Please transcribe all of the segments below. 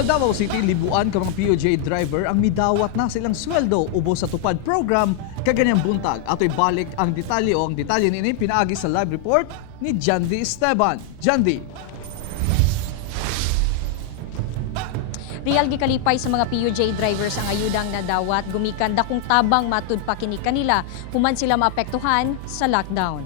Sa Davao City, libuan ka mga POJ driver ang midawat na silang sweldo ubos sa tupad program kaganyang buntag. Ato'y balik ang detalye o ang detalye nini pinaagi sa live report ni Jandy Esteban. Jandy. Real gikalipay sa mga PUJ drivers ang ayudang nadawat gumikan dakong tabang matud pa kini kanila human sila maapektuhan sa lockdown.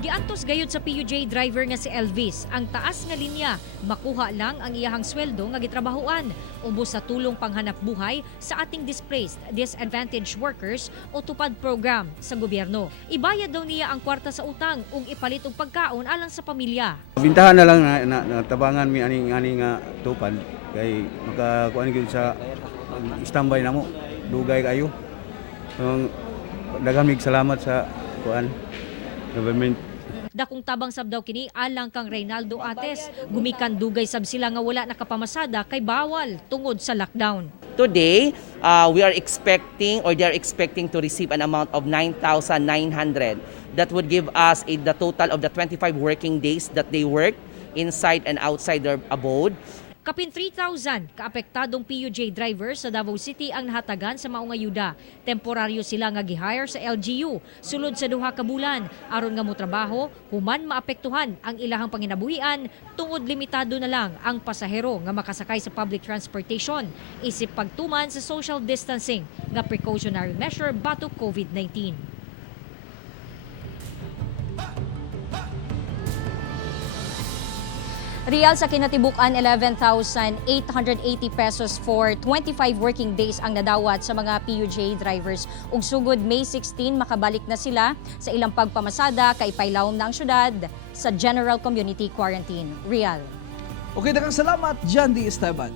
Giantos gayud sa PUJ driver nga si Elvis, ang taas nga linya makuha lang ang iyahang sweldo nga gitrabahuan ubos sa tulong panghanap buhay sa ating displaced disadvantaged workers o tupad program sa gobyerno. Ibayad daw niya ang kwarta sa utang ug ipalit og pagkaon alang sa pamilya. Bintahan na lang na tabangan mi ani nga tupad kay makakuan gyud sa standby namo dugay kayo. Daghang mig salamat sa kuan government. Dakong tabang sab daw kini alang kang Reynaldo Ates, gumikan dugay sab sila nga wala nakapamasada kay bawal tungod sa lockdown. Today, we are expecting or they are expecting to receive an amount of 9,900. That would give us the total of the 25 working days that they work inside and outside their abode. Kapin 3,000 kaapektadong PUJ drivers sa Davao City ang nahatagan sa maong ayuda. Temporaryo sila nga gihire sa LGU sulod sa duha ka bulan aron nga motrabaho human maapektuhan ang ilahang panginabuhian tungod limitado na lang ang pasahero nga makasakay sa public transportation isip pagtuman sa social distancing nga precautionary measure batok COVID-19. Real sa kinatibukan 11,880 pesos for 25 working days ang nadawat sa mga PUJ drivers. Ug sugod May 16 makabalik na sila sa ilang pagpamasada kay pailawom na ang syudad sa General Community Quarantine. Real. Okay, daghang salamat, Jandy Esteban.